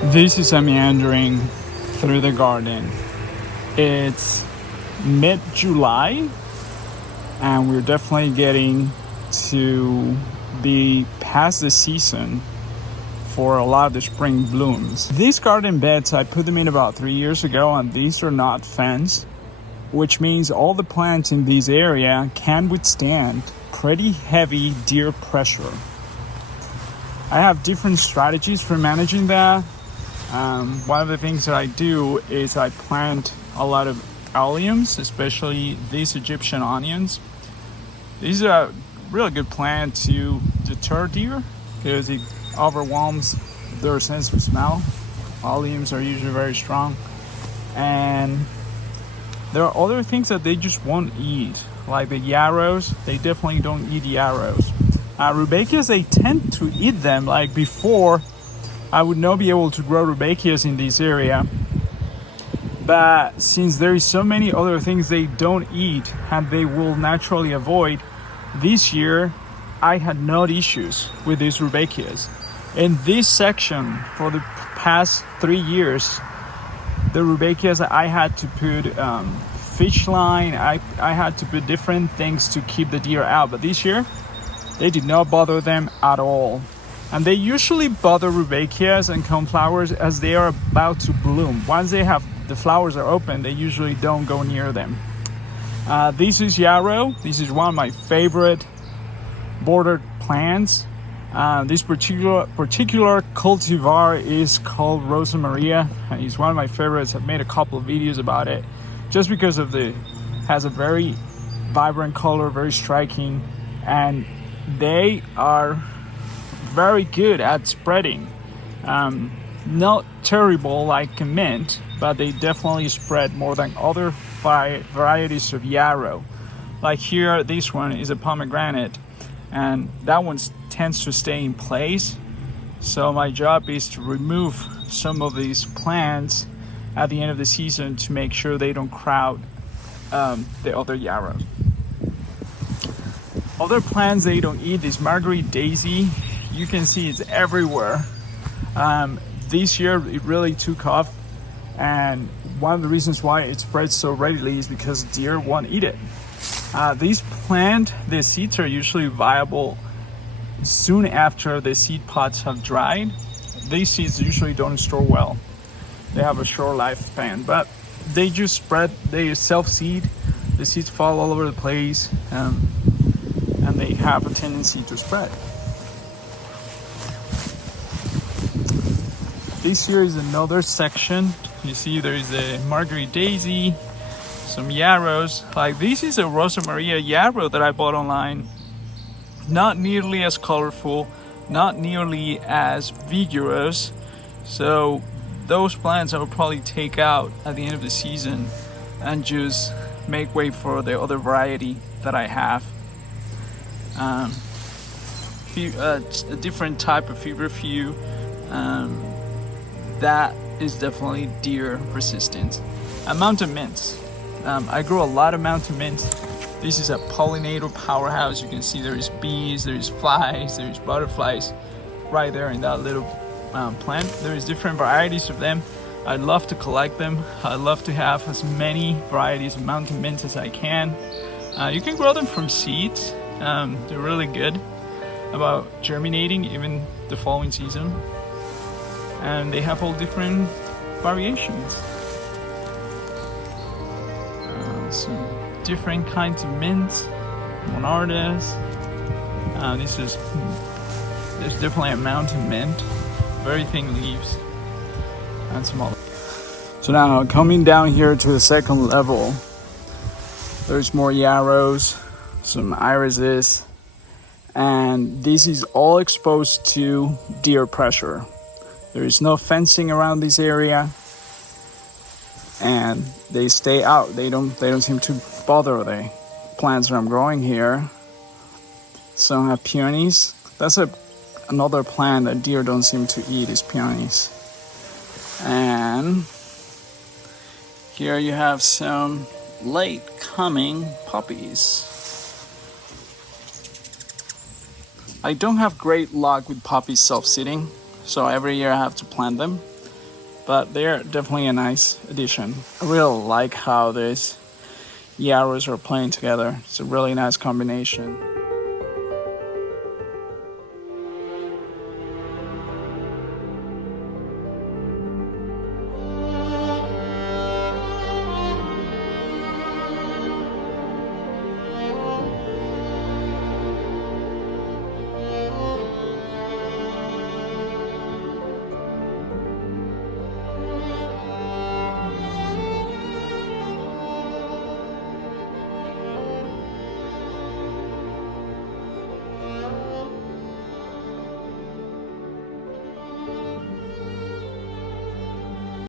This is a meandering through the garden. It's mid-July, and we're definitely getting to be past the season for a lot of the spring blooms. These garden beds, I put them in about 3 years ago, and these are not fenced, which means all the plants in this area can withstand pretty heavy deer pressure. I have different strategies for managing that. One of the things that I do is I plant a lot of alliums, especially these Egyptian onions. These are a really good plant to deter deer because it overwhelms their sense of smell. Alliums are usually very strong. And there are other things that they just won't eat, like the yarrows. They definitely don't eat yarrows. Rudbeckias, they tend to eat them. Like before, I would not be able to grow rudbeckias in this area. But since there is so many other things they don't eat and they will naturally avoid, this year I had no issues with these rudbeckias. In this section, for the past 3 years, the rudbeckias, I had to put fish line, I had to put different things to keep the deer out. But this year, they did not bother them at all. And they usually bother rudbeckias and coneflowers as they are about to bloom. Once the flowers are open, they usually don't go near them. This is yarrow. This is one of my favorite bordered plants. This particular cultivar is called Rosa Maria, and it's one of my favorites. I've made a couple of videos about it, just because has a very vibrant color, very striking, and they are very good at spreading. Not terrible like mint, but they definitely spread more than other varieties of yarrow. Like here, this one is a pomegranate, and that one tends to stay in place. So my job is to remove some of these plants at the end of the season to make sure they don't crowd the other yarrows. Other plants they don't eat is Marguerite daisy. You can see it's everywhere. This year it really took off, and one of the reasons why it spreads so readily is because deer won't eat it. This plant, the seeds are usually viable soon after the seed pods have dried. These seeds usually don't store well. They have a short lifespan, but they just spread, they self-seed. The seeds fall all over the place, and they have a tendency to spread. This here is another section. You see there is a Marguerite daisy, some yarrows. Like this is a Rosa Maria yarrow that I bought online. Not nearly as colorful, not nearly as vigorous. So those plants I will probably take out at the end of the season and just make way for the other variety that I have. A different type of feverfew. That is definitely deer resistant. Mountain mints. I grow a lot of mountain mints. This is a pollinator powerhouse. You can see there is bees, there is flies, there is butterflies right there in that little plant. There is different varieties of them. I love to collect them. I love to have as many varieties of mountain mints as I can. You can grow them from seeds. They're really good about germinating even the following season. And they have all different variations. Some different kinds of mints, monardas. There's definitely a mountain mint, very thin leaves, and some other. So now coming down here to the second level, there's more yarrows, some irises, and this is all exposed to deer pressure. There is no fencing around this area, and they stay out. They don't seem to bother the plants that I'm growing here. So I have peonies. That's another plant that deer don't seem to eat is peonies. And here you have some late coming poppies. I don't have great luck with poppies self-seeding, so every year I have to plant them. but they're definitely a nice addition. I really like how these yarrows are playing together. It's a really nice combination.